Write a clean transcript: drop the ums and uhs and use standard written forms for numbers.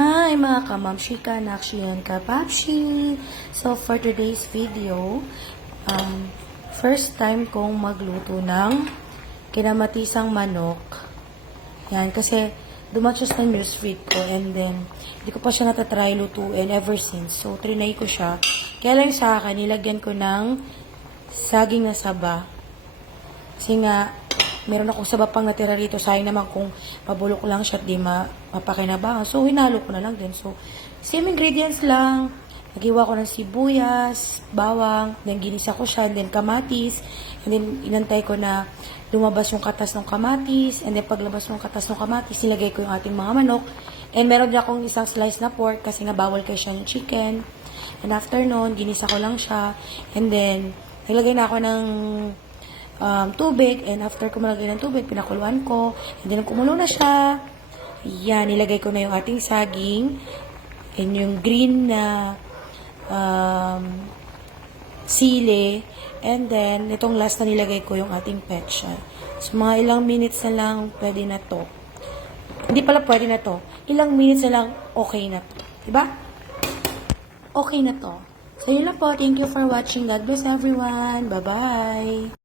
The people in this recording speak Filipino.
Hi mga kamamshika, nakshiyan kapapshi! So for today's video, first time kong magluto ng kinamatisang manok. Yan, kasi dumatos na news feed ko and then hindi ko pa siya natatry lutuin ever since. So trinay ko siya. Kaya lang sa akin, nilagyan ko ng saging na saba. Kasi nga, meron akong saba pang natira rito. Sayang naman kung pabulok lang siya at di mapakinabangan. So, hinalo ko na lang din. So, same ingredients lang. Nagiwa ko ng sibuyas, bawang, then ginisa ko siya, and then kamatis. And then, inantay ko na lumabas yung katas ng kamatis. And then, paglabas ng katas ng kamatis, nilagay ko yung ating mga manok. And meron din akong isang slice na pork kasi nga bawal kayo siya ng chicken. And after nun, ginisa ko lang siya. And then, nilagay na ako ng tubig, and after ko malagay ng tubig, pinakuluan ko, and then kumulo na siya, yan, nilagay ko na yung ating saging, and yung green na sili, and then, itong last na nilagay ko yung ating petsa. So, mga ilang minutes na lang, pwede na to. Hindi pala pwede na to. Ilang minutes na lang, okay na to. Diba? Okay na to. So, yun lang po. Thank you for watching. God bless everyone. Bye-bye.